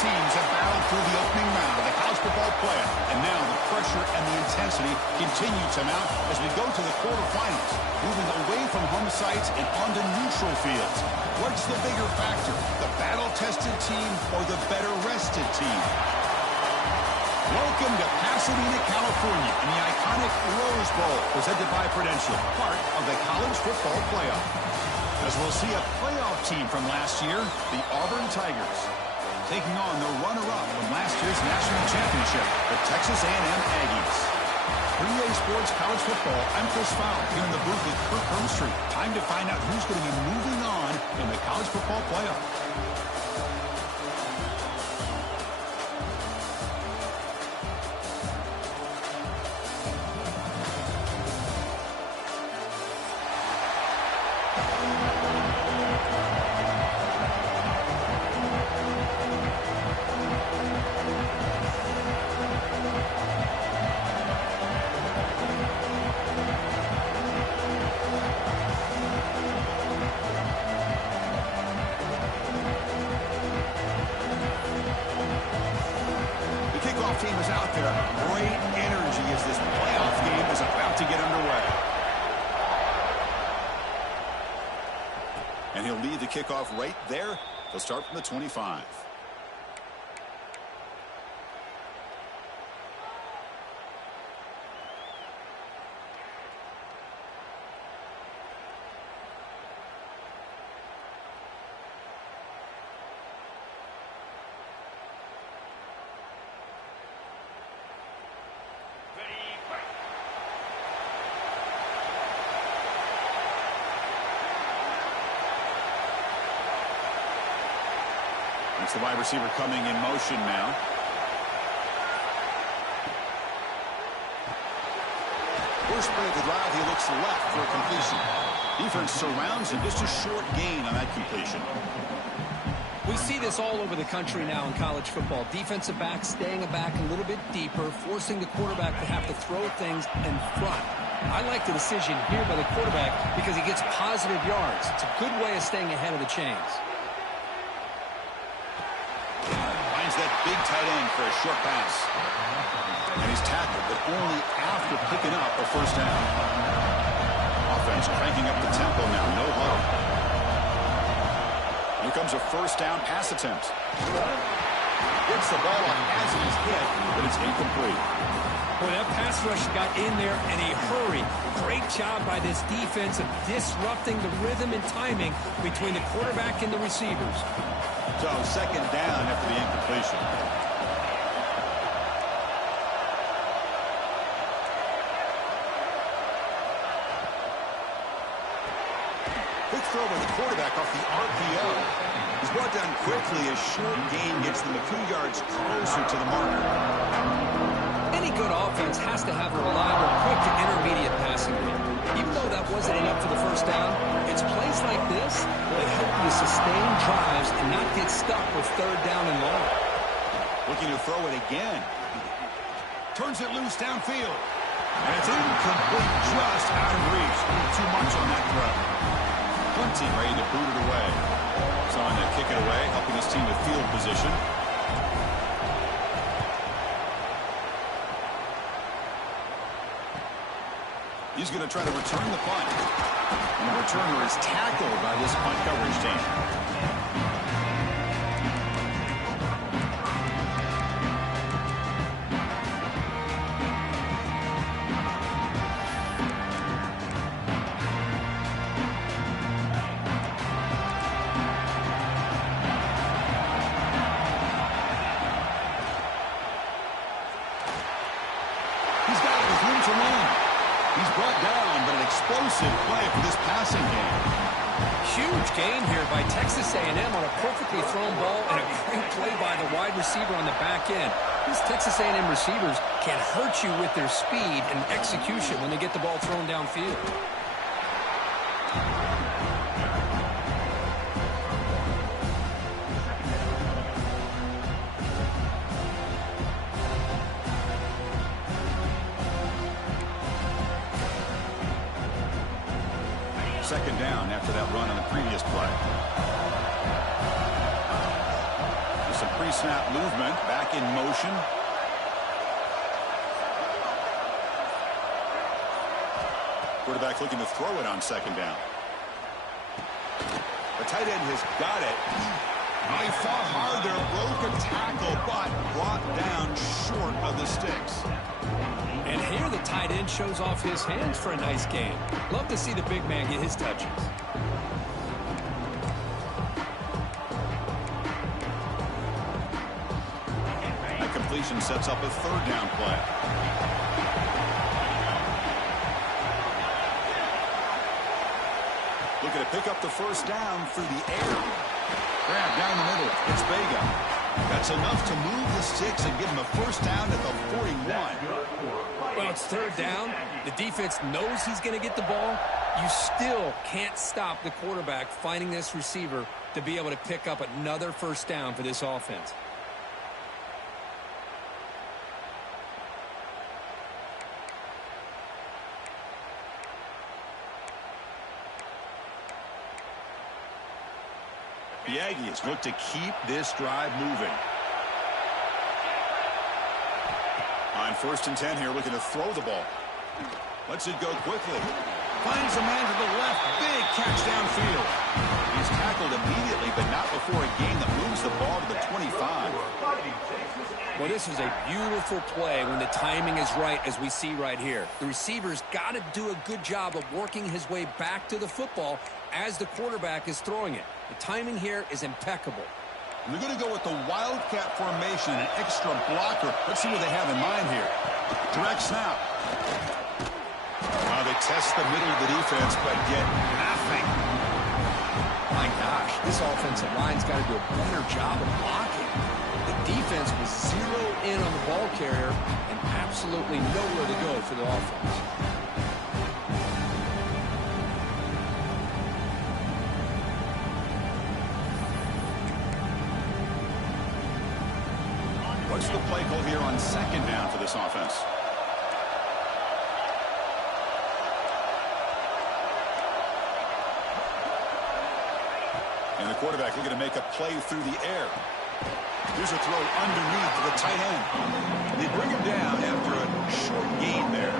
teams have battled through the opening round of the college football playoff, and now the pressure and the intensity continue to mount as we go to the quarterfinals, moving away from home sites and onto neutral fields. What's the bigger factor, the battle-tested team or the better-rested team? Welcome to Pasadena, California, in the iconic Rose Bowl, presented by Prudential, part of the college football playoff. As we'll see a playoff team from last year, the Auburn Tigers, taking on the runner-up from last year's national championship, the Texas A&M Aggies. 3A Sports College Football, I'm Chris Fowler, here in the booth with Kirk Herbstreit. Time to find out who's going to be moving on in the college football playoff. Team is out there. Great energy as this playoff game is about to get underway. And he'll lead the kickoff right there. He'll start from the 25. It's the wide receiver coming in motion now. First play of the drive, he looks left for a completion. Defense surrounds him, just a short gain on that completion. We see this all over the country now in college football. Defensive backs staying back a little bit deeper, forcing the quarterback to have to throw things in front. I like the decision here by the quarterback because he gets positive yards. It's a good way of staying ahead of the chains. That big tight end for a short pass. And he's tackled, but only after picking up a first down. Offense cranking up the tempo now. No huddle. Here comes a first down pass attempt. Gets the ball off as he's hit, but it's incomplete. Boy, that pass rush got in there in a hurry. Great job by this defense of disrupting the rhythm and timing between the quarterback and the receivers. So second down after the incompletion. Quick throw by the quarterback off the RPO. He's brought down quickly. A short gain gets them a few yards closer to the marker. Any good offense has to have a reliable, quick to intermediate passing game. Even though that wasn't enough for the first down, it's plays like this that help you sustain drives and not get stuck with third down and long. Looking to throw it again. Turns it loose downfield. And it's incomplete, just out of reach. Too much on that throw. Hunting ready to boot it away. So on to kick it away, helping his team with field position. He's going to try to return the punt. And the returner is tackled by this punt coverage team. He's got it with room to run. He's brought down, but an explosive play for this passing game. Huge gain here by Texas A&M on a perfectly thrown ball and a great play by the wide receiver on the back end. These Texas A&M receivers can hurt you with their speed and execution when they get the ball thrown downfield. Second down after that run on the previous play. There's some Pre-snap movement, back in motion. Quarterback looking to throw it on second down. The tight end has got it. He fought hard there, broke a tackle, but brought down short of the sticks. And here the tight end shows off his hands for a nice game. Love to see the big man get his touches. That completion sets up a third down play. Looking to pick up the first down through the air. Grab down the middle. It's Vega. That's enough to move the sticks and give him a first down at the 41. Well, it's third down. The defense knows he's going to get the ball. You still can't stop the quarterback finding this receiver to be able to pick up another first down for this offense. The Aggies look to keep this drive moving. On 1st and 10 here, looking to throw the ball. Lets it go quickly. Finds a man to the left. Big catch downfield. He's tackled immediately, but not before a gain that moves the ball to the 25. Well, this is a beautiful play when the timing is right, as we see right here. The receiver's got to do a good job of working his way back to the football as the quarterback is throwing it. The timing here is impeccable. We're going to go with the Wildcat formation, an extra blocker. Let's see what they have in mind here. Direct snap. They test the middle of the defense, but get nothing. My gosh, this offensive line's got to do a better job of blocking. The defense was zeroed in on the ball carrier and absolutely nowhere to go for the offense. What's the play call here on second down for this offense? And the quarterback looking to make a play through the air. Here's a throw underneath to the tight end. They bring him down after a short gain there.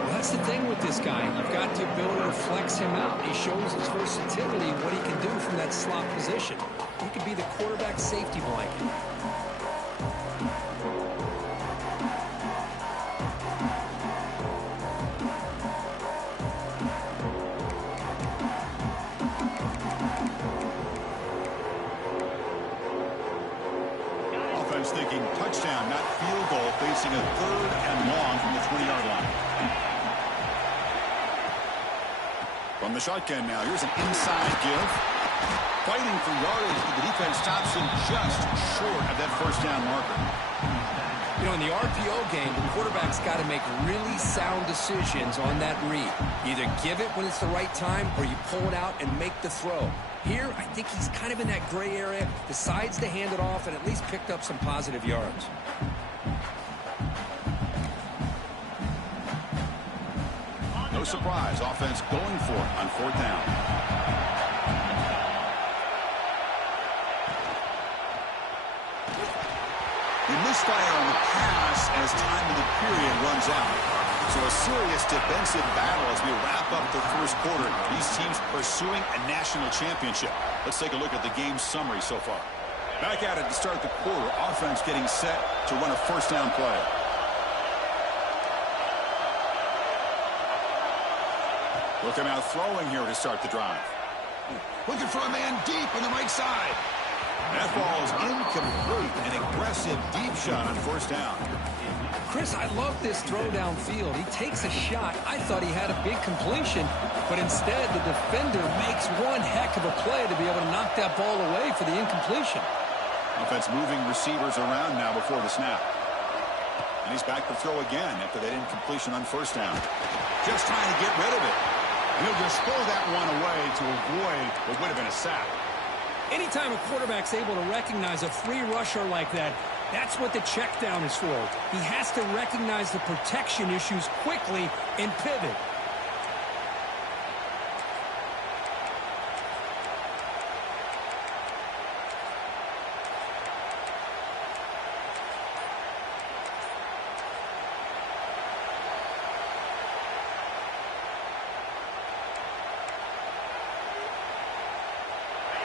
Well, that's the thing with this guy. You've got the ability to flex him out. He shows his versatility and what he can do from that slot position. He could be the quarterback safety blanket. Thinking touchdown, not field goal, facing a third and long from the 20-yard line. From the shotgun now, here's an inside give. Fighting for yardage, but the defense stops him just short of that first down marker. You know, in the RPO game, the quarterback's got to make really sound decisions on that read. Either give it when it's the right time or you pull it out and make the throw. Here, I think he's kind of in that gray area, decides to hand it off and at least picked up some positive yards. No surprise, offense going for it on fourth down. He misfire on the pass as time of the period runs out. So a serious defensive battle as we wrap up the first quarter. These teams pursuing a national championship. Let's take a look at the game summary so far. Back at it to start the quarter. Offense getting set to run a first down play. Looking out throwing here to start the drive. Looking for a man deep on the right side. That ball is incomplete. An aggressive deep shot on first down. Chris, I love this throw downfield. He takes a shot. I thought he had a big completion, but instead the defender makes one heck of a play to be able to knock that ball away for the incompletion. Offense moving receivers around now before the snap. And he's back to throw again after that incompletion on first down. Just trying to get rid of it. He'll just throw that one away to avoid what would have been a sack. Anytime a quarterback's able to recognize a free rusher like that, that's what the check down is for. He has to recognize the protection issues quickly and pivot.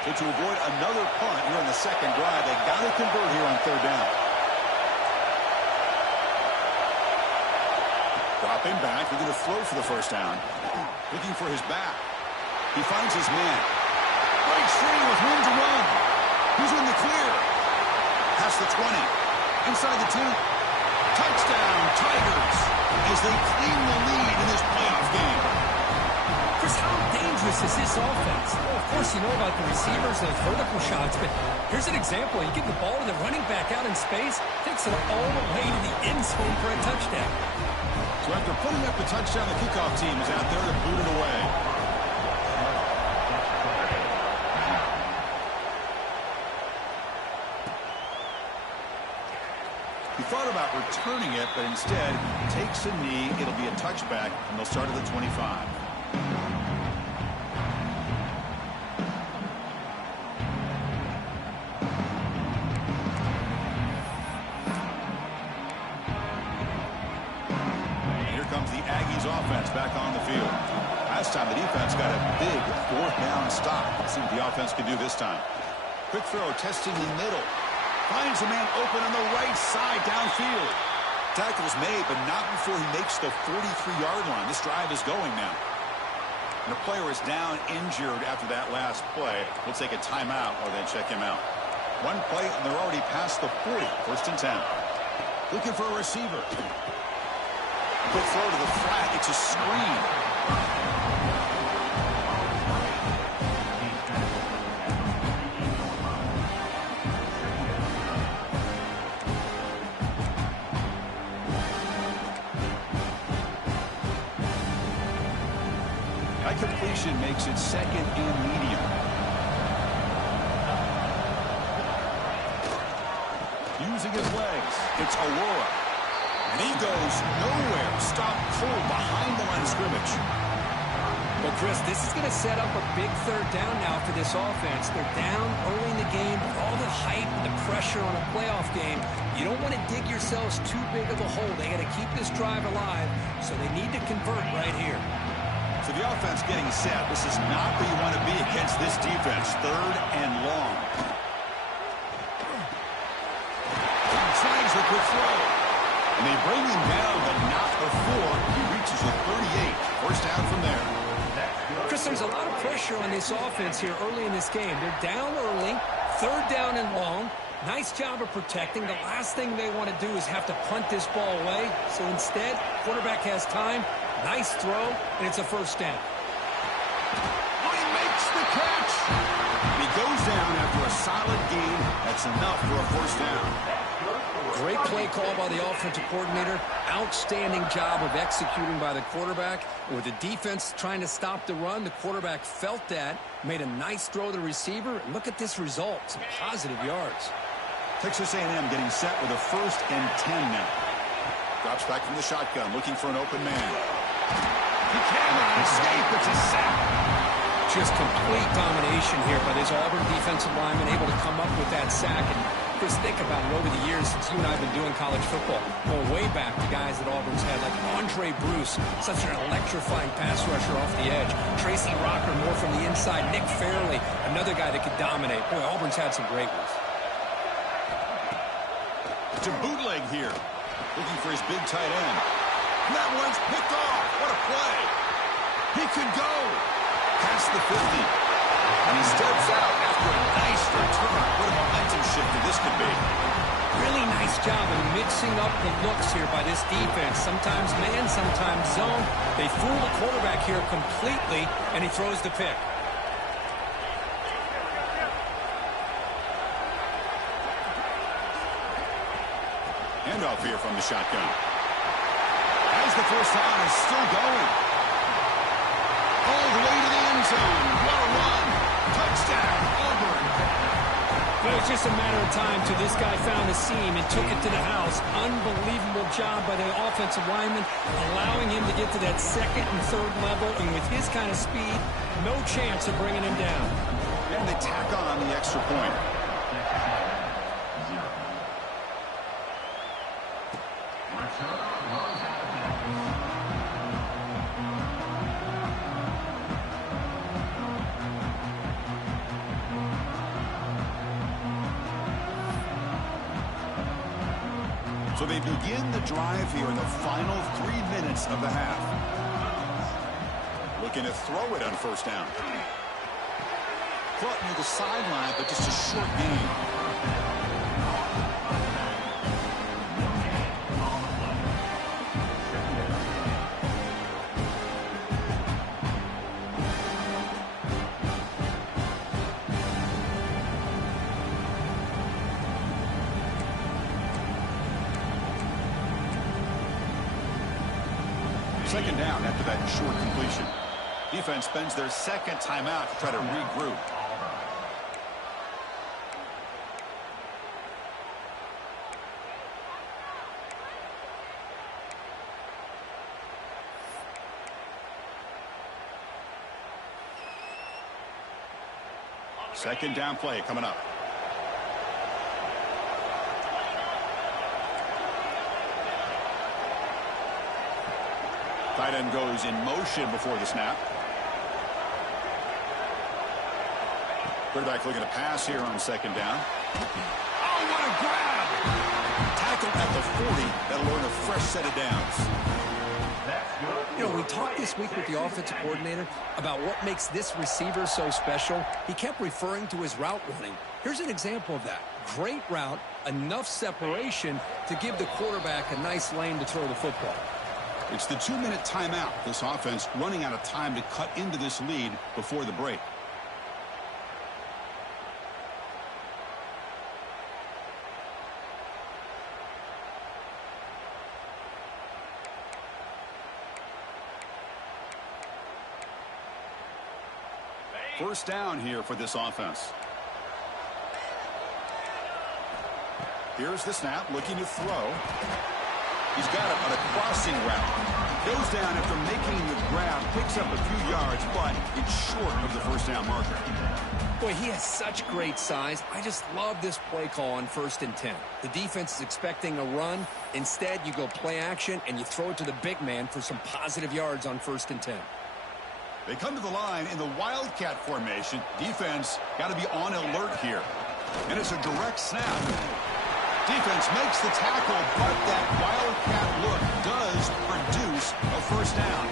So to avoid another punt here on the second drive, they got to convert here on third down. Dropping back, looking to throw for the first down. Looking for his back. He finds his man. Breaks free with room to run. He's in the clear. Past the 20. Inside the 2. Touchdown, Tigers, as they claim the lead in this playoff game. Chris, how dangerous is this offense? Well, of course, you know about the receivers, those vertical shots, but here's an example. You give the ball to the running back out in space, takes it all the way to the end zone for a touchdown. So after putting up the touchdown, the kickoff team is out there to boot it away. He thought about returning it, but instead takes a knee. It'll be a touchback, and they'll start at the 25. Here comes the Aggies offense back on the field. Last time the defense got a big fourth down stop. Let's see what the offense can do this time. Quick throw, testing the middle. Finds a man open on the right side downfield. Tackle's made, but not before he makes the 43-yard line. This drive is going now. And the player is down injured after that last play. We'll take a timeout or then check him out. One play, and they're already past the 40. First and 10. Looking for a receiver. Quick throw to the flat. It's a screen. That completion makes it second and medium. Using his legs, it's Aurora. And he goes nowhere. Stop cold behind the line of scrimmage. Well, Chris, this is going to set up a big third down now for this offense. They're down early in the game with all the hype and the pressure on a playoff game. You don't want to dig yourselves too big of a hole. They got to keep this drive alive, so they need to convert right here. So the offense getting set. This is not where you want to be against this defense. Third and long. Tries the quick throw. And they bring him down, but not before he reaches the 38. First down from there. Chris, there's a lot of pressure on this offense here early in this game. They're down early, third down and long. Nice job of protecting. The last thing they want to do is have to punt this ball away. So instead, quarterback has time. Nice throw, and it's a first down. He makes the catch. He goes down after a solid gain. That's enough for a first down. Great play call by the offensive coordinator. Outstanding job of executing by the quarterback. With the defense trying to stop the run, the quarterback felt that, made a nice throw to the receiver. And look at this result, some positive yards. Texas A&M getting set with a first and 10 now. Drops back from the shotgun, looking for an open man. He cannot escape. It's a sack. Just complete domination here by this Auburn defensive lineman, able to come up with that sack. And Chris, think about it over the years since you and I have been doing college football, going way back to guys that Auburn's had, like Andre Bruce, such an electrifying pass rusher off the edge. Tracy Rocker, more from the inside. Nick Fairley, another guy that could dominate. Boy, Auburn's had some great ones. To bootleg here. Looking for his big tight end. That one's picked off. What a play. He could go past the 50. And he steps out after a nice return. What a momentum shifter this could be. Really nice job of mixing up the looks here by this defense. Sometimes man, sometimes zone. They fool the quarterback here completely, and he throws the pick. Handoff here from the shotgun. As the first down is still going. All the way to the end zone. What a run. Touchdown, Auburn. It was just a matter of time till this guy found the seam and took it to the house. Unbelievable job by the offensive lineman, allowing him to get to that second and third level. And with his kind of speed, no chance of bringing him down. And they tack on the extra point. So they begin the drive here in the final 3 minutes of the half. Looking to throw it on first down. Caught near the sideline, but just a short gain. Second down after that short completion. Defense spends their second timeout to try to regroup. Second down play coming up. Tight end goes in motion before the snap. Quarterback looking to pass here on second down. Oh, what a grab! Tackle at the 40. That'll earn a fresh set of downs. You know, we talked this week with the offensive coordinator about what makes this receiver so special. He kept referring to his route running. Here's an example of that. Great route, enough separation to give the quarterback a nice lane to throw the football. It's the 2-minute timeout. This offense running out of time to cut into this lead before the break. First down here for this offense. Here's the snap, looking to throw. He's got it on a crossing route. Goes down after making the grab, picks up a few yards, but it's short of the first down marker. Boy, he has such great size. I just love this play call on 1st and 10. The defense is expecting a run. Instead, you go play action, and you throw it to the big man for some positive yards on 1st and 10. They come to the line in the Wildcat formation. Defense got to be on alert here. And it's a direct snap. Defense makes the tackle, but that Wildcat look does produce a first down.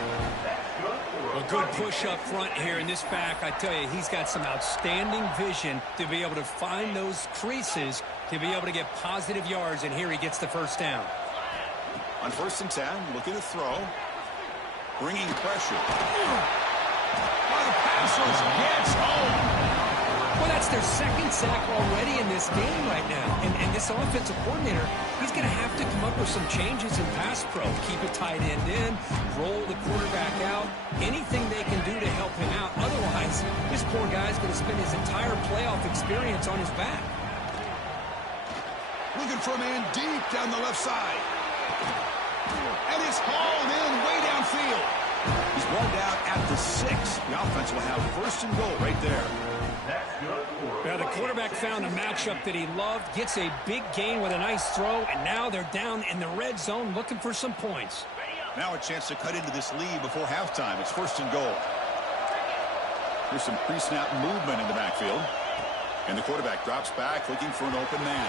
A good push up front here in this back. I tell you, he's got some outstanding vision to be able to find those creases, to be able to get positive yards, and here he gets the first down. On 1st and 10, looking to throw. Bringing pressure. One of the passers gets home. Well, that's their second sack already in this game right now. And this offensive coordinator, he's going to have to come up with some changes in pass pro. Keep a tight end in, roll the quarterback out, anything they can do to help him out. Otherwise, this poor guy's going to spend his entire playoff experience on his back. Looking for a man deep down the left side. And it's hauled in way downfield. He's brought down at the 6. The offense will have 1st and goal right there. Now the quarterback found a matchup that he loved, gets a big gain with a nice throw, and now they're down in the red zone looking for some points. Now a chance to cut into this lead before halftime. It's 1st and goal. Here's some pre-snap movement in the backfield. And the quarterback drops back looking for an open man.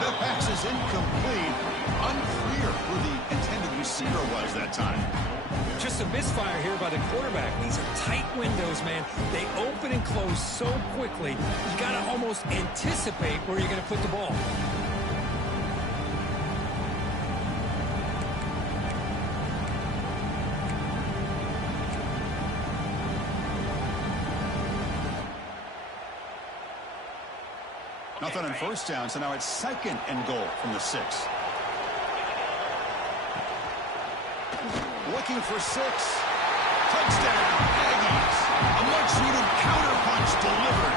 The pass is incomplete. Unclear who the intended receiver was that time. Just a misfire here by the quarterback. These are tight windows, man. They open and close so quickly. You got to almost anticipate where you're going to put the ball. Nothing on first down, so now it's 2nd and goal from the 6. Looking for 6. Touchdown, Aggies. A much-needed counterpunch delivered.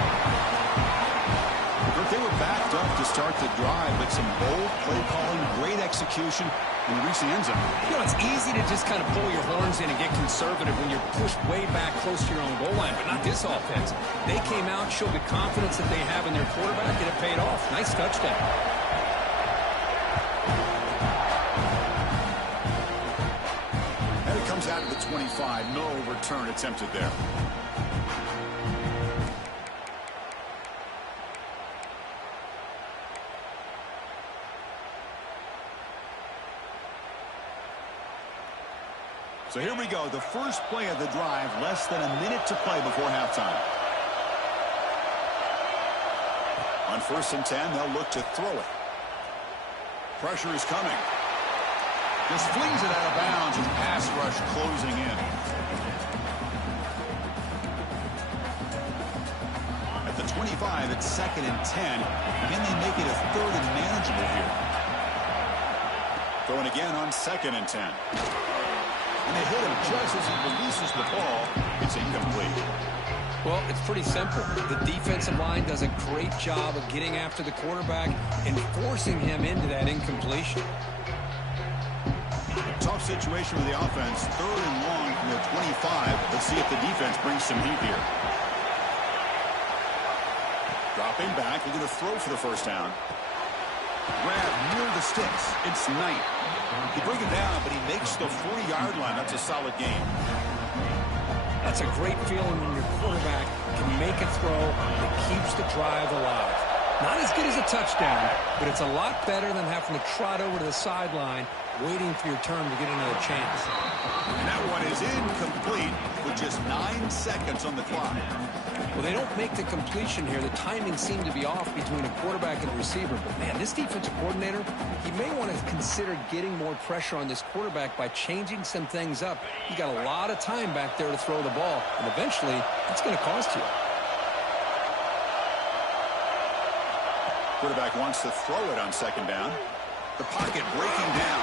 They were backed up to start the drive, but some bold play calling, great execution, and reach the end zone. You know, it's easy to just kind of pull your horns in and get conservative when you're pushed way back close to your own goal line, but not this offense. They came out, showed the confidence that they have in their quarterback, and it paid off. Nice touchdown. And it comes out of the 25. No return attempted there. So here we go, the first play of the drive, less than a minute to play before halftime. On 1st and 10, they'll look to throw it. Pressure is coming. Just flings it out of bounds and pass rush closing in. At the 25, it's 2nd and 10. Can they make it a 3rd and manageable here? Throwing again on 2nd and 10. And they hit him just as he releases the ball. It's incomplete. Well, it's pretty simple. The defensive line does a great job of getting after the quarterback and forcing him into that incompletion. Tough situation with the offense. 3rd and long from their 25. Let's see if the defense brings some heat here. Dropping back. They're going to throw for the 1st down. Grab near the sticks. It's Knight. He brings it down, but he makes the 40-yard line. That's a solid gain. That's a great feeling when your quarterback can make a throw that keeps the drive alive. Not as good as a touchdown, but it's a lot better than having to trot over to the sideline waiting for your turn to get another chance. And that one is incomplete with just 9 seconds on the clock. Well, they don't make the completion here. The timing seemed to be off between a quarterback and a receiver. But, man, this defensive coordinator, he may want to consider getting more pressure on this quarterback by changing some things up. He's got a lot of time back there to throw the ball, and eventually it's going to cost you. Quarterback wants to throw it on 2nd down. The pocket breaking down.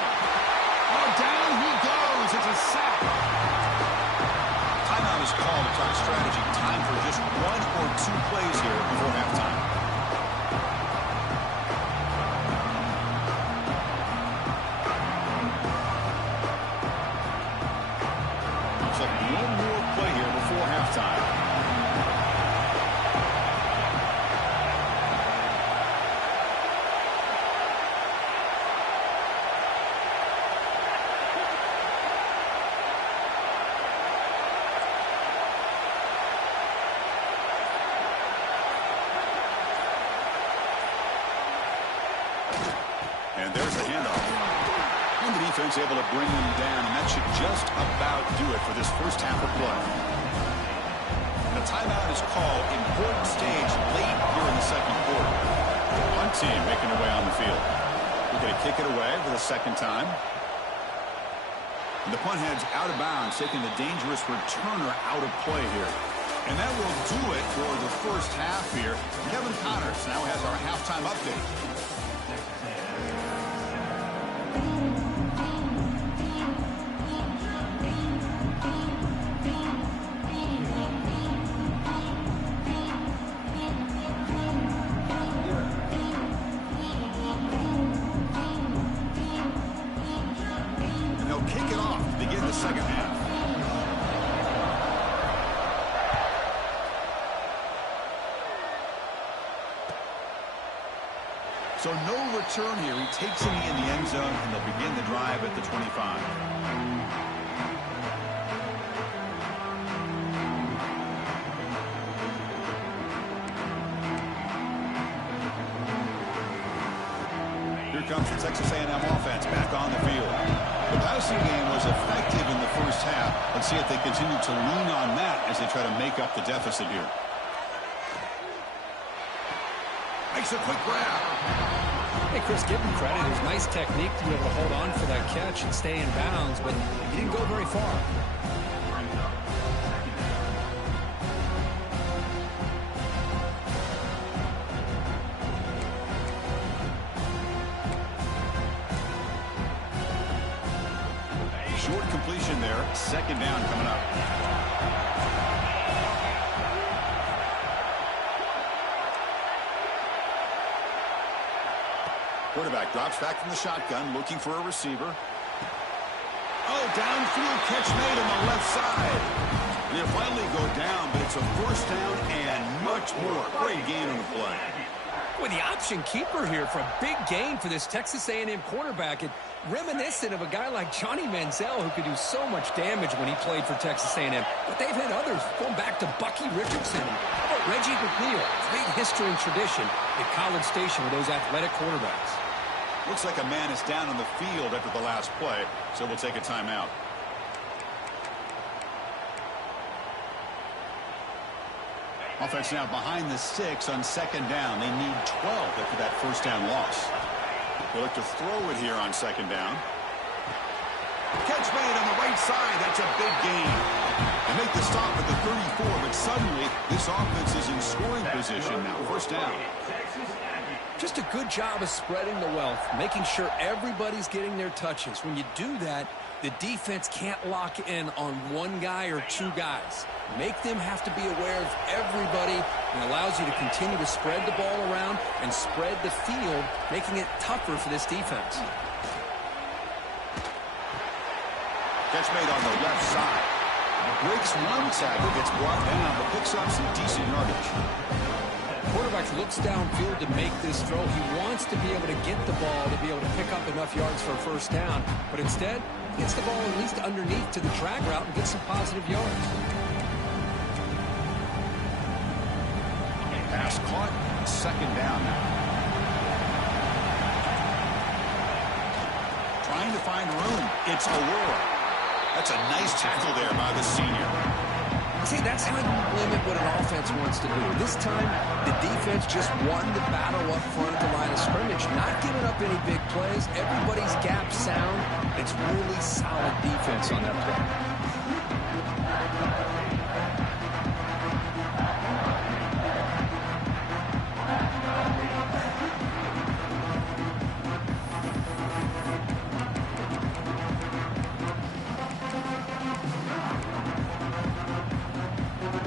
Oh, down he goes. It's a sack. Timeout is called to talk strategy. Time for just 1 or 2 plays here before halftime. Looks like 1 more play here before halftime. And there's the handoff. And the defense able to bring them down, and that should just about do it for this first half of play. And a timeout is called. Important stage late here in the 2nd quarter. The punt team making their way on the field. We're going to kick it away for the 2nd time. And the punt heads out of bounds, taking the dangerous returner out of play here. And that will do it for the first half here. Kevin Connors now has our halftime update. So no return here. He takes him in the end zone, and they'll begin the drive at the 25. Here comes the Texas A&M offense back on the field. The passing game was effective in the first half. Let's see if they continue to lean on that as they try to make up the deficit here. Makes a quick grab. Hey, Chris, give him credit. It was nice technique to be able to hold on for that catch and stay in bounds, but he didn't go very far. Short completion there. 2nd down coming up. Quarterback drops back from the shotgun, looking for a receiver. Oh, downfield catch made on the left side. And they'll finally go down, but it's a 1st down and much more. Great gain on the play. With the option keeper here for a big gain for this Texas A&M quarterback. It reminiscent of a guy like Johnny Manziel, who could do so much damage when he played for Texas A&M. But they've had others, going back to Bucky Richardson. How about Reggie McNeil? Great history and tradition at College Station with those athletic quarterbacks. Looks like a man is down on the field after the last play, so we'll take a timeout. Offense now behind the 6 on second down. They need 12 after that first down loss. They look to throw it here on second down. Catch made on the right side. That's a big gain. They make the stop at the 34, but suddenly this offense is in scoring position now. First down. Just a good job of spreading the wealth, making sure everybody's getting their touches. When you do that, the defense can't lock in on one guy or two guys. Make them have to be aware of everybody, and allows you to continue to spread the ball around and spread the field, making it tougher for this defense. Catch made on the left side. Breaks one tackle, gets brought down, but picks up some decent yardage. Quarterback looks downfield to make this throw. He wants to be able to get the ball to be able to pick up enough yards for a first down, but instead, he gets the ball at least underneath to the drag route and gets some positive yards. Pass caught, second down now. Trying to find room. It's Aurora. That's a nice tackle there by the senior. See, that's how you limit what an offense wants to do. This time, the defense just won the battle up front at the line of scrimmage, not giving up any big plays. Everybody's gap sound. It's really solid defense on that play.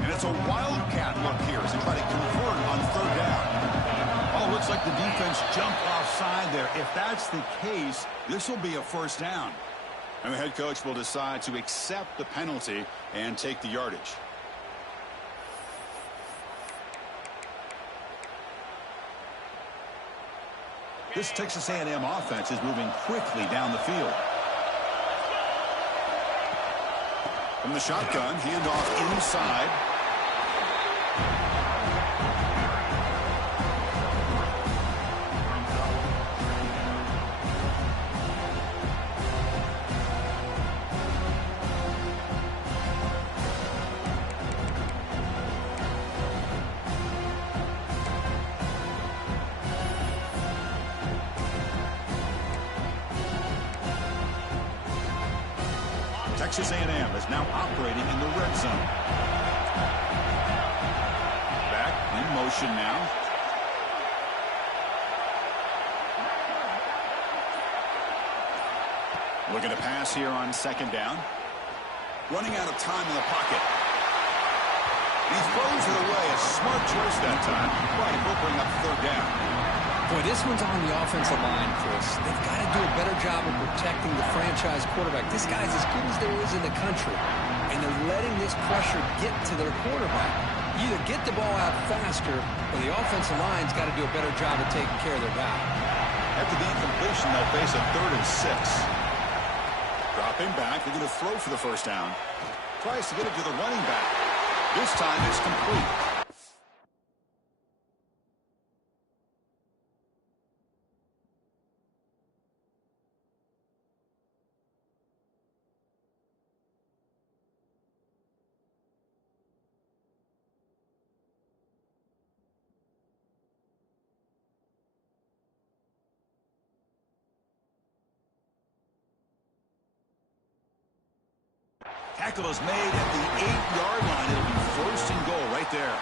It's a wildcat look here as they try to convert on third down. Oh, looks like the defense jumped offside there. If that's the case, this will be a first down. And the head coach will decide to accept the penalty and take the yardage. This Texas A&M offense is moving quickly down the field. From the shotgun, handoff inside. Texas A&M is now operating in the red zone. Back in motion now. Looking to pass here on second down. Running out of time in the pocket. He throws it away. A smart choice that time. But it will bring up third down. Boy, this one's on the offensive line, Chris. They've got to do a better job of protecting the franchise quarterback. This guy's as good as there is in the country, and they're letting this pressure get to their quarterback. You either get the ball out faster, or the offensive line's got to do a better job of taking care of their guy. After the incompletion, they'll face a 3rd and 6. Dropping back, they're going to throw for the first down. Tries to get it to the running back. This time it's complete. Tackle is made at the 8-yard line. It'll be 1st and goal right there.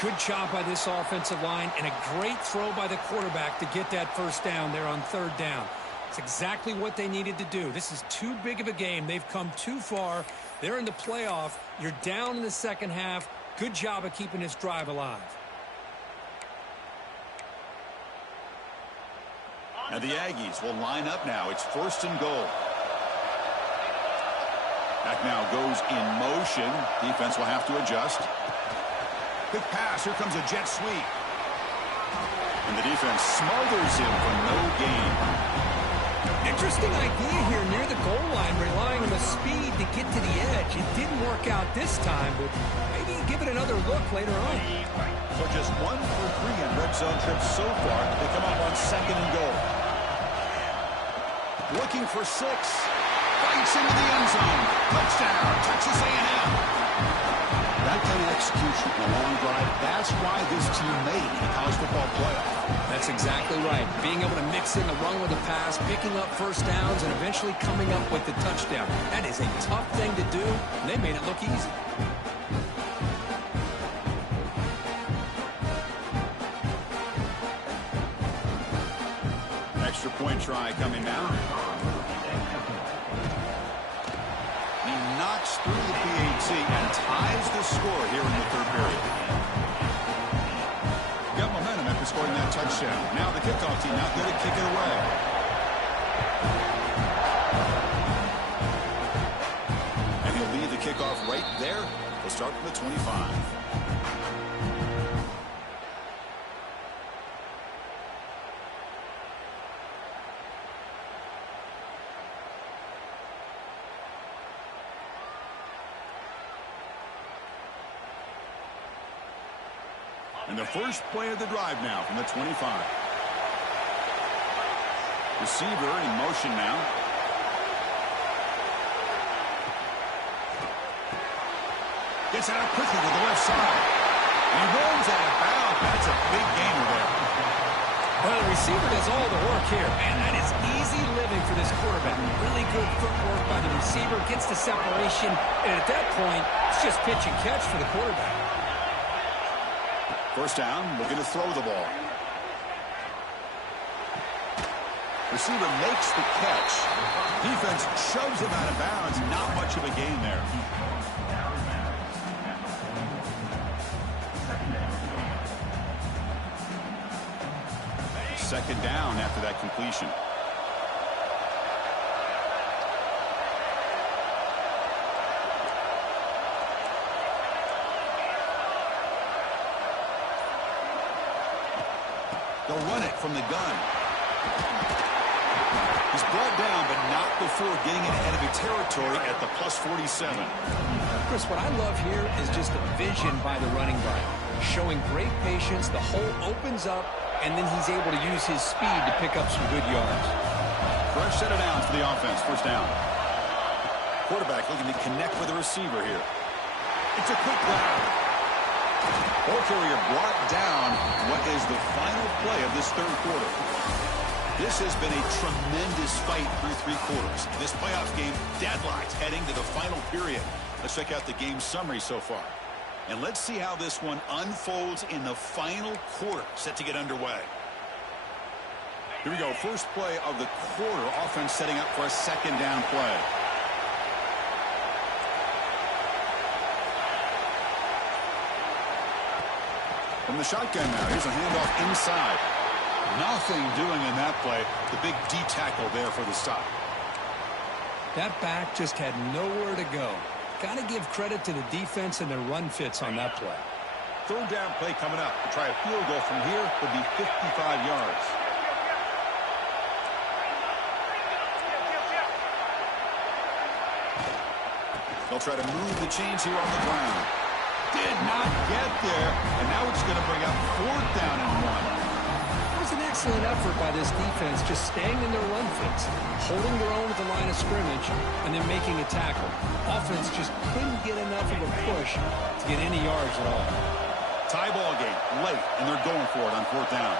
Good job by this offensive line, and a great throw by the quarterback to get that first down there on 3rd down. It's exactly what they needed to do. This is too big of a game. They've come too far. They're in the playoff. You're down in the second half. Good job of keeping this drive alive. And the Aggies will line up now. It's 1st and goal. Back now goes in motion. Defense will have to adjust. Quick pass. Here comes a jet sweep. And the defense smothers him for no gain. Interesting idea here near the goal line, relying on the speed to get to the edge. It didn't work out this time, but maybe give it another look later on. So just 1 for 3 on red zone trips so far. They come up on 2nd and goal. Looking for 6. Fights into the end zone. Touchdown, Texas A&M. high-intensity execution, a long drive. That's why this team made the college football playoff. That's exactly right. Being able to mix in the run with the pass, picking up first downs, and eventually coming up with the touchdown. That is a tough thing to do, and they made it look easy. Extra point try coming now. He knocks through the PAT and ties the score here in the third period. Got momentum after scoring that touchdown. Now the kickoff team not going to kick it away. And he'll lead the kickoff right there. We'll start from the 25. And the first play of the drive now from the 25. Receiver in motion now. Gets it out quickly to the left side. He rolls out of bounds. That's a big gainer there. Well, the receiver does all the work here. Man, that is easy living for this quarterback. Really good footwork by the receiver. Gets the separation. And at that point, it's just pitch and catch for the quarterback. First down, looking to throw the ball. Receiver makes the catch. Defense shoves him out of bounds. Not much of a gain there. Second down after that completion. They'll run it from the gun. He's brought down, but not before getting in enemy territory at the plus 47. Chris, what I love here is just the vision by the running back. Showing great patience, the hole opens up, and then he's able to use his speed to pick up some good yards. Fresh set of downs for the offense. First down. Quarterback looking to connect with the receiver here. It's a quick grab. Ball carrier brought down. What is the final play of this third quarter? This has been a tremendous fight through three quarters. This playoff game deadlocked heading to the final period. Let's check out the game summary so far. And let's see how this one unfolds in the final quarter, set to get underway. Here we go. First play of the quarter. Offense setting up for a second down play. From the shotgun now. Here's a handoff inside. Nothing doing in that play. The big D tackle there for the stop. That back just had nowhere to go. Got to give credit to the defense and their run fits on that play. Third down play coming up. To try a field goal from here would be 55 yards. They'll try to move the chains here on the ground. Did not get there, and now it's going to bring up fourth down and 1. It was an excellent effort by this defense, just staying in their run fits, holding their own at the line of scrimmage, and then making a tackle. Offense just couldn't get enough of a push to get any yards at all. Tie ball game late, and they're going for it on fourth down.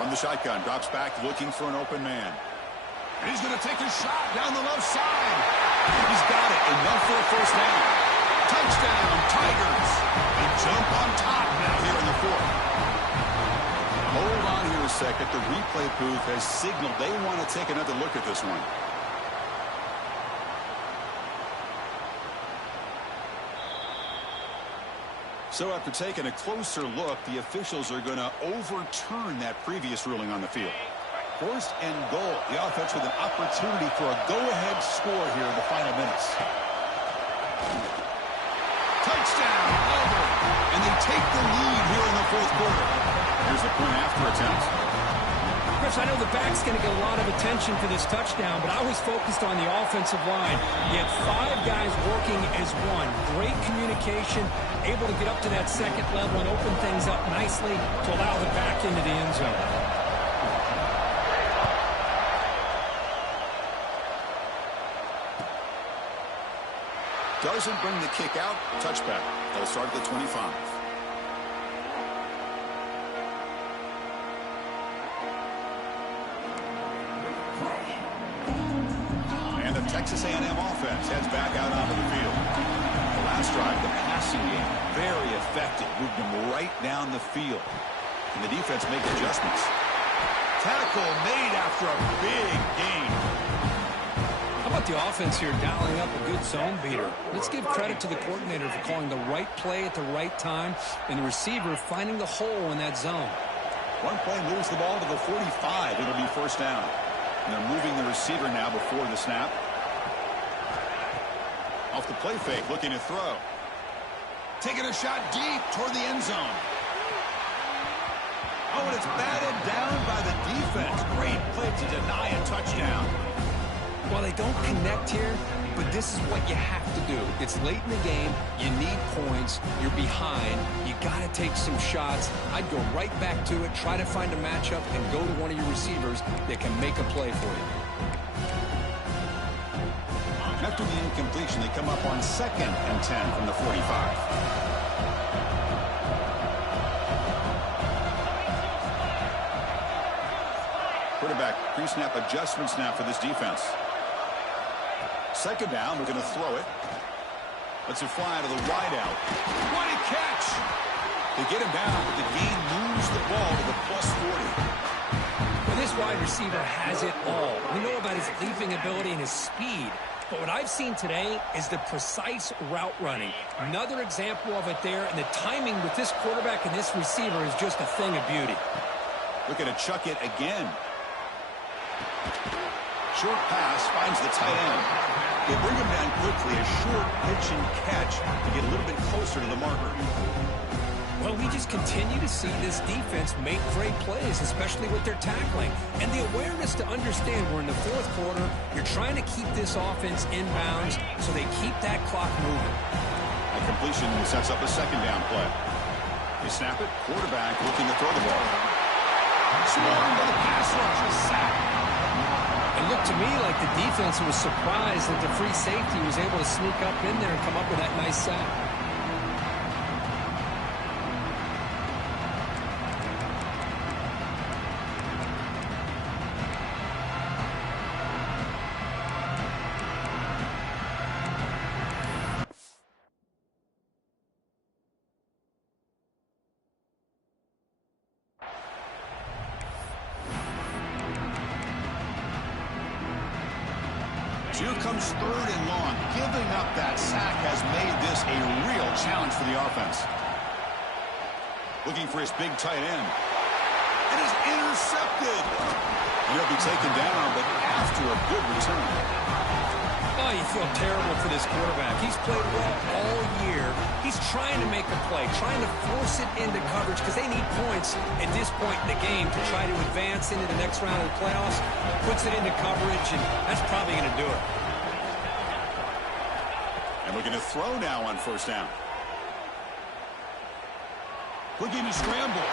From the shotgun, drops back looking for an open man. And he's going to take a shot down the left side. He's got it, enough for a first down. Touchdown, Tigers. They jump on top now here in the fourth. Hold on here a second. The replay booth has signaled they want to take another look at this one. So after taking a closer look, the officials are going to overturn that previous ruling on the field. First and goal. The offense with an opportunity for a go-ahead score here in the final minutes. Touchdown, Auburn. And they take the lead here in the fourth quarter. Here's the point after attempt. Chris, I know the back's going to get a lot of attention for this touchdown, but I was focused on the offensive line. You had 5 guys working as one. Great communication, able to get up to that second level and open things up nicely to allow the back into the end zone. Doesn't bring the kick out. Touchback. They'll start at the 25. And the Texas A&M offense heads back out onto the field. The last drive, the passing game, very effective. Moved them right down the field. And the defense make adjustments. Tackle made after a big gain. How about the offense here dialing up a good zone beater? Let's give credit to the coordinator for calling the right play at the right time and the receiver finding the hole in that zone. One play moves the ball to the 45. It'll be first down. And they're moving the receiver now before the snap. Off the play fake, looking to throw. Taking a shot deep toward the end zone. Oh, and it's batted down by the defense. Great play to deny a touchdown. Well, they don't connect here, but this is what you have to do. It's late in the game. You need points. You're behind. You got to take some shots. I'd go right back to it, try to find a matchup, and go to one of your receivers that can make a play for you. After the incompletion, they come up on 2nd and 10 from the 45. Quarterback pre-snap adjustments now for this defense. Second down, we're going to throw it. Lets it fly to the wideout. What a catch! They get him down, but the gain moves the ball to the +40. Well, this wide receiver has it all. We know about his leaping ability and his speed. But what I've seen today is the precise route running. Another example of it there, and the timing with this quarterback and this receiver is just a thing of beauty. Looking to chuck it again. Short pass finds the tight end. They bring him down quickly, a short pitch and catch to get a little bit closer to the marker. Well, we just continue to see this defense make great plays, especially with their tackling. And the awareness to understand we're in the fourth quarter, you're trying to keep this offense in bounds so they keep that clock moving. A completion sets up a second down play. They snap it, quarterback looking to throw the ball. Swarmed by the pass rush, a sack. It looked to me like the defense was surprised that the free safety was able to sneak up in there and come up with that nice sack. Here comes 3rd and long. Giving up that sack has made this a real challenge for the offense. Looking for his big tight end. It is intercepted. He'll be taken down, but after a good return. Oh, you feel terrible for this quarterback. He's played well all year. He's trying to make a play, trying to force it into coverage because they need points at this point in the game to try to advance into the next round of the playoffs. Puts it into coverage, and that's probably going to do it. And looking to throw now on first down. Looking to scramble.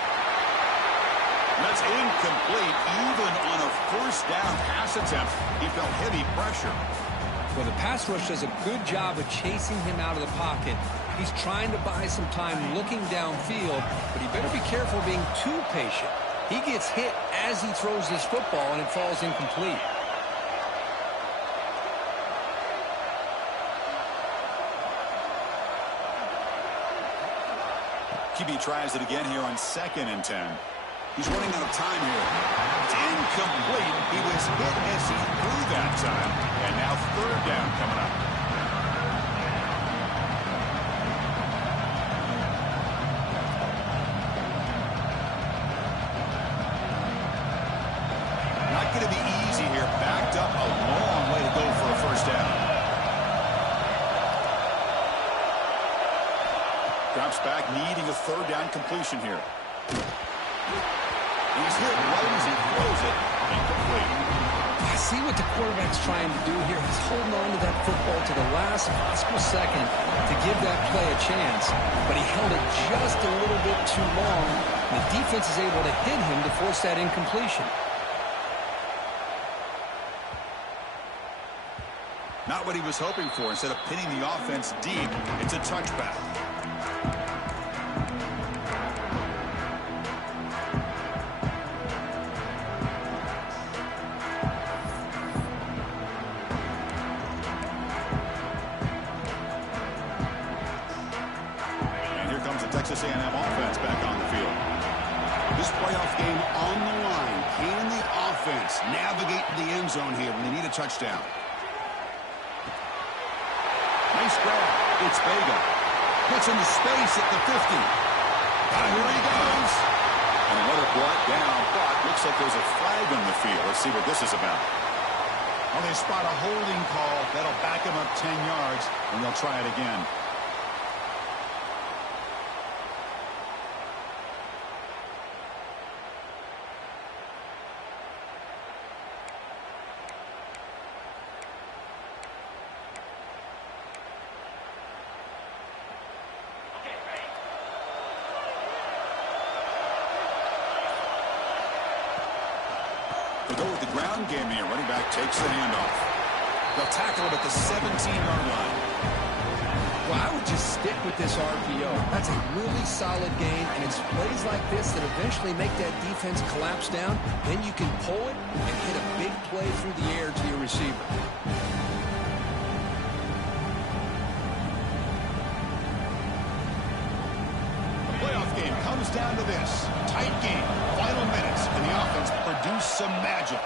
That's incomplete. Even on a first down pass attempt, he felt heavy pressure. Well, the pass rush does a good job of chasing him out of the pocket. He's trying to buy some time looking downfield, but he better be careful being too patient. He gets hit as he throws this football, and it falls incomplete. QB tries it again here on 2nd and 10. He's running out of time here. It's incomplete. He was hit as he threw that time. And now 3rd down coming up. Not going to be easy here. Backed up a long way to go for a first down. Drops back, needing a 3rd down completion here. He's hit right as he throws it. Incomplete. I see what the quarterback's trying to do here. He's holding on to that football to the last possible second to give that play a chance. But he held it just a little bit too long. The defense is able to hit him to force that incompletion. Not what he was hoping for. Instead of pinning the offense deep, it's a touchback. And here comes the Texas A&M offense back on the field. This playoff game on the line. Can the offense navigate the end zone here when they need a touchdown? Nice grab. It's Vega. Gets into space at the 50. Here he goes. And another brought down, but looks like there's a flag on the field. Let's see what this is about. Well, they spot a holding call. That'll back him up 10 yards, and they'll try it again. They go with the ground game here. Running back takes the handoff. They'll tackle him at the 17-yard line. Well, I would just stick with this RPO. That's a really solid game, and it's plays like this that eventually make that defense collapse down. Then you can pull it and hit a big play through the air to your receiver. The playoff game comes down to this. Tight game. Final minutes, and the offense produce some magic.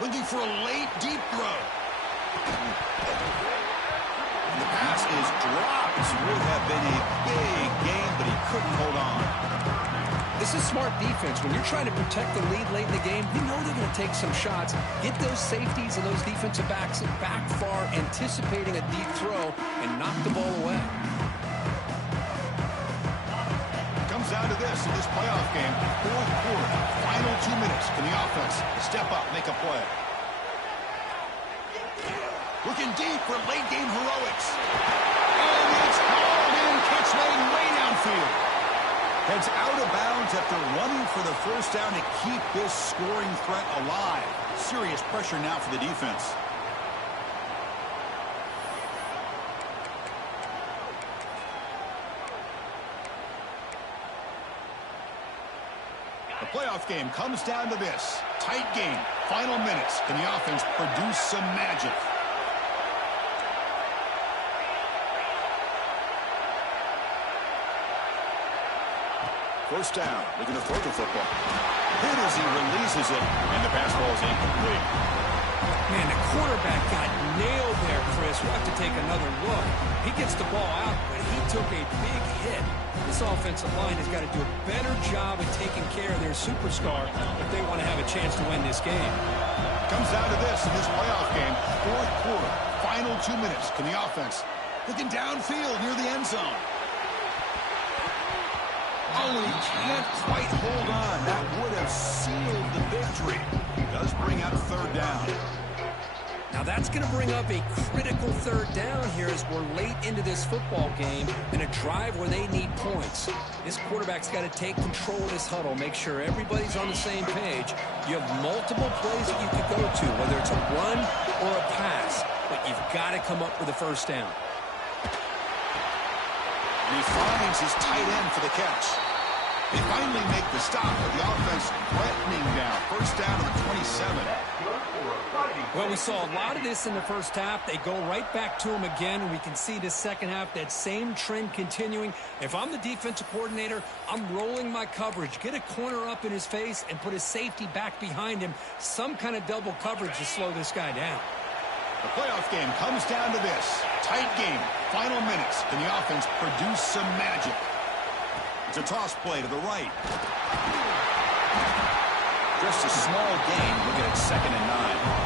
Looking for a late, deep throw. And the pass is dropped. This would have been a big game, but he couldn't hold on. This is smart defense. When you're trying to protect the lead late in the game, you know they're going to take some shots. Get those safeties and those defensive backs back far, anticipating a deep throw, and knock the ball away. Comes down to this in this playoff game. Fourth quarter, final 2 minutes. Can the offense step up, make a play? Looking deep for late game heroics. And it's hauled in. Catch made way downfield. Heads out of bounds after running for the first down to keep this scoring threat alive. Serious pressure now for the defense. The playoff game comes down to this. Tight game. Final minutes. Can the offense produce some magic? First down. Looking to throw the football. Hit as he releases it, and the pass ball is incomplete. Man, the quarterback got nailed there, Chris. We'll have to take another look. He gets the ball out, but he took a big hit. This offensive line has got to do a better job of taking care of their superstar if they want to have a chance to win this game. Comes down to this in this playoff game. Fourth quarter, final 2 minutes. Can the offense looking downfield near the end zone? Oh, he can't quite hold on. That would have sealed the victory. Does bring out third down. Now that's going to bring up a critical third down here as we're late into this football game in a drive where they need points. This quarterback's got to take control of this huddle, make sure everybody's on the same page. You have multiple plays that you could go to, whether it's a run or a pass, but you've got to come up with a first down. And he finds his tight end for the catch. They finally make the stop with the offense threatening down. First down to the 27. Well, we saw a lot of this in the first half. They go right back to him again, and we can see the second half, that same trend continuing. If I'm the defensive coordinator, I'm rolling my coverage. Get a corner up in his face and put his safety back behind him. Some kind of double coverage to slow this guy down. The playoff game comes down to this. Tight game. Final minutes. Can the offense produce some magic? It's a toss play to the right. Just a small gain. Look at it, 2nd and 9.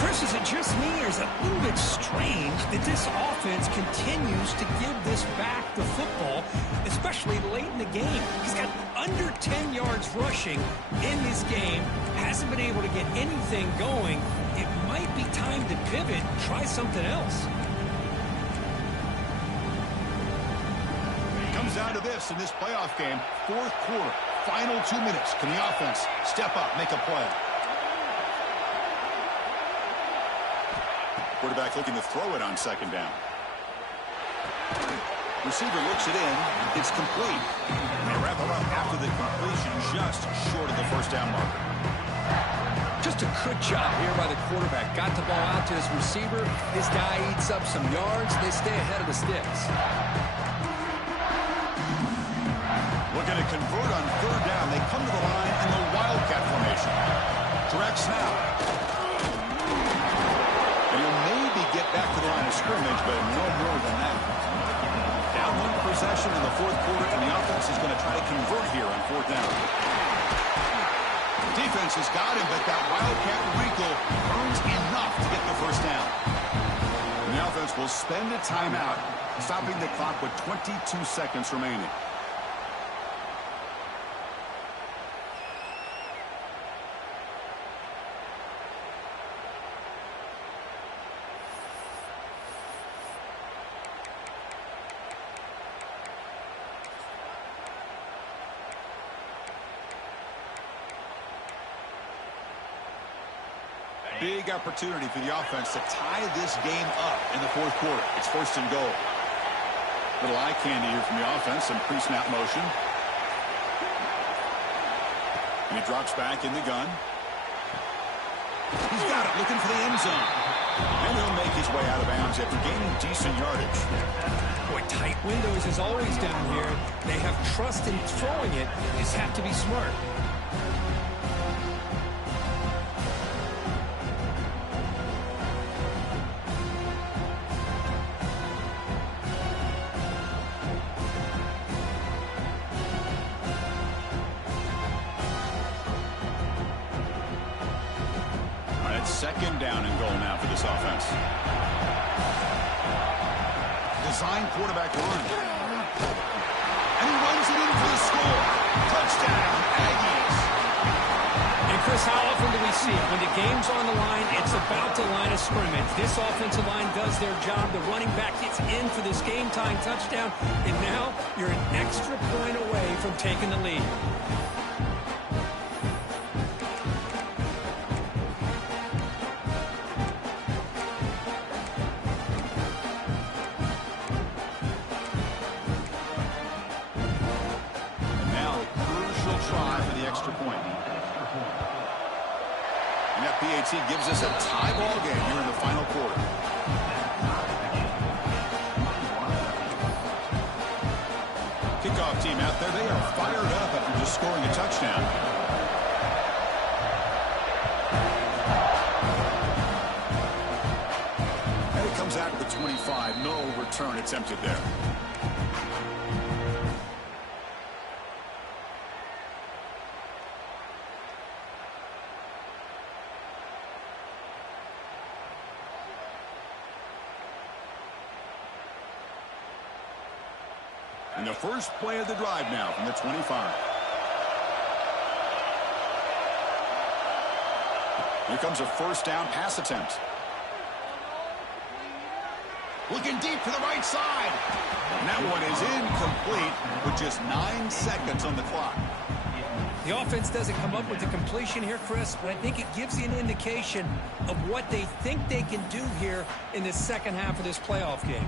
Chris, is it just me, or is it a little bit strange that this offense continues to give this back the football, especially late in the game? He's got under 10 yards rushing in this game, hasn't been able to get anything going. It might be time to pivot, try something else. Comes down to this in this playoff game. Fourth quarter, final 2 minutes. Can the offense step up, make a play? Quarterback looking to throw it on second down. Receiver looks it in. It's complete. They wrap it up after the completion, just short of the first down marker. Just a good job here by the quarterback. Got the ball out to his receiver. This guy eats up some yards. They stay ahead of the sticks. Looking to convert on third down. They come to the line in the Wildcat formation. Direct snap. And he'll maybe get back to the line of scrimmage, but no more than that. Down one possession in the fourth quarter, and the offense is going to try to convert here on fourth down. Defense has got him, but that Wildcat wrinkle earns enough to get the first down. And the offense will spend a timeout, stopping the clock with 22 seconds remaining. Big opportunity for the offense to tie this game up in the fourth quarter. It's first and goal. Little eye candy here from the offense, some pre-snap motion. And he drops back in the gun. He's got it, looking for the end zone. And he'll make his way out of bounds after gaining decent yardage. Boy, tight windows is always down here. They have trust in throwing it. Just have to be smart. Second down and goal now for this offense. Design quarterback run. And he runs it in for the score. Touchdown, Aggies. And Chris, how often do we see it? When the game's on the line, it's about the line of scrimmage. This offensive line does their job. The running back gets in for this game-time touchdown. And now you're an extra point away from taking the lead. PAT gives us a tie ball game here in the final quarter. Kickoff team out there. They are fired up after just scoring a touchdown. And it comes out to the 25. No return attempted there. And the first play of the drive now from the 25. Here comes a first down pass attempt. Looking deep to the right side. And that one is incomplete with just 9 seconds on the clock. The offense doesn't come up with the completion here, Chris, but I think it gives you an indication of what they think they can do here in the second half of this playoff game.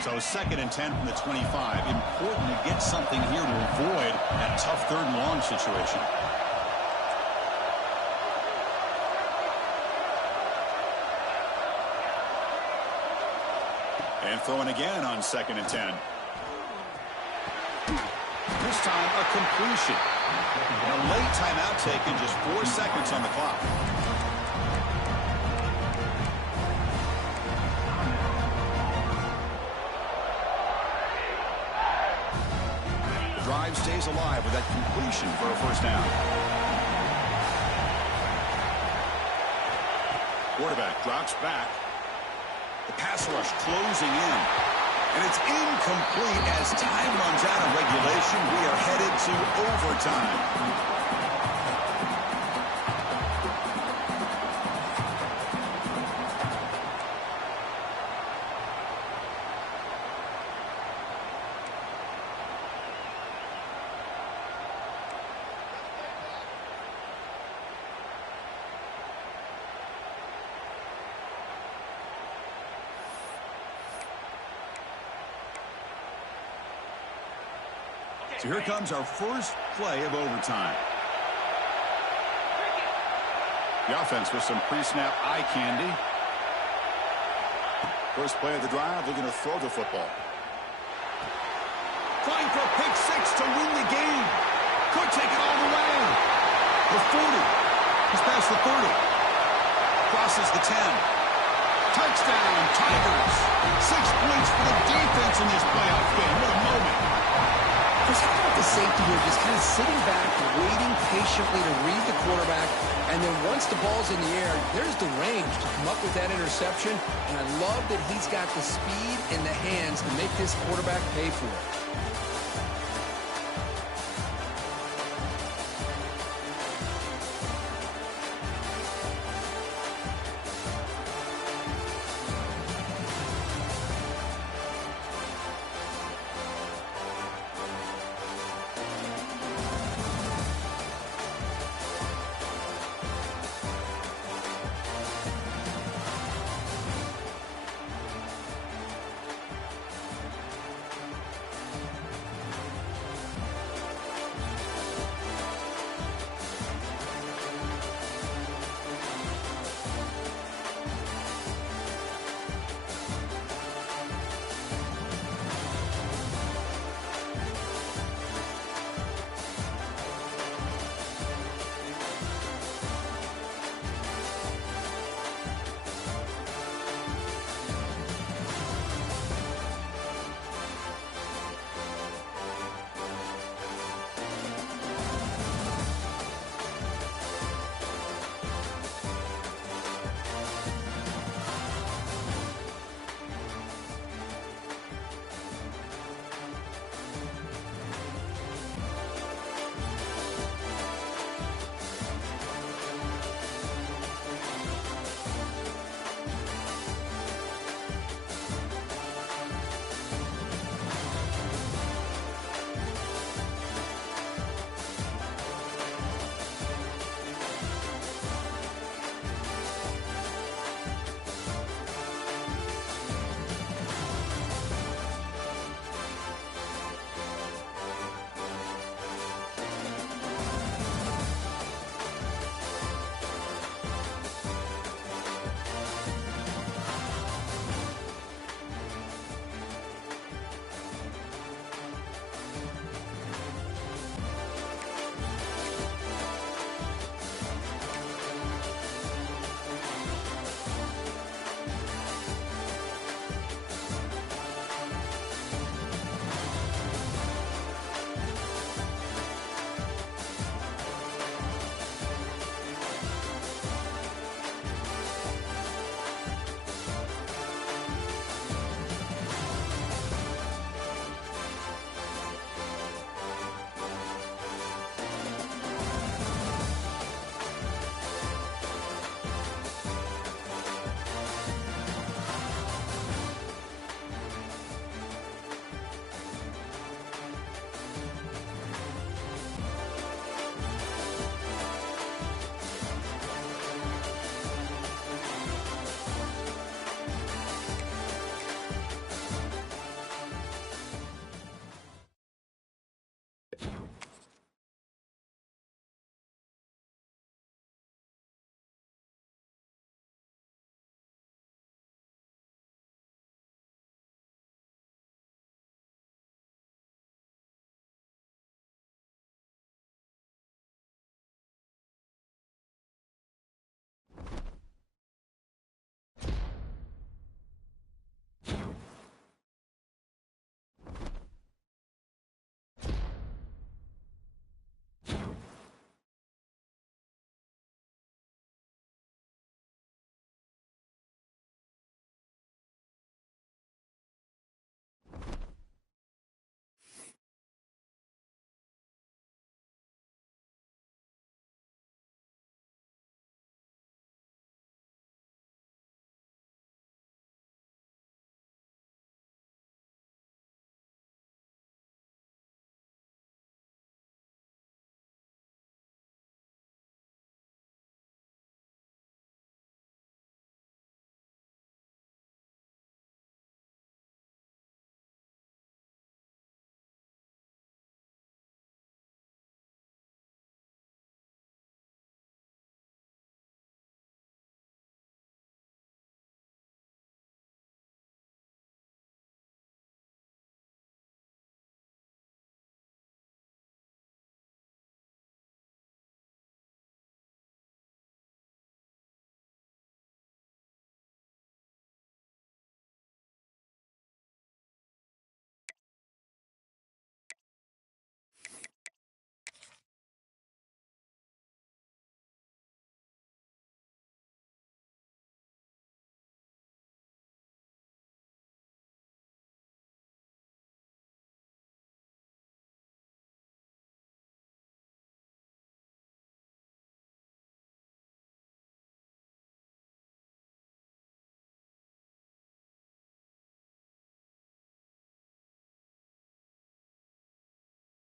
So second and 10 from the 25. Important to get something here to avoid that tough third and long situation. And throwing again on second and 10. This time a completion. And a late timeout taken, just 4 seconds on the clock. Drive stays alive with that completion for a first down. Quarterback drops back. The pass rush closing in. And it's incomplete as time runs out of regulation. We are headed to overtime. So here comes our first play of overtime. The offense with some pre-snap eye candy. First play of the drive, they're going to throw the football. Trying for a pick six to win the game. Could take it all the way. The 40. He's past the 30. Crosses the 10. Touchdown, Tigers. 6 points for the defense in this playoff game. What a moment. Chris, how about the safety here just kind of sitting back, waiting patiently to read the quarterback, and then once the ball's in the air, there's the range to come up with that interception, and I love that he's got the speed and the hands to make this quarterback pay for it.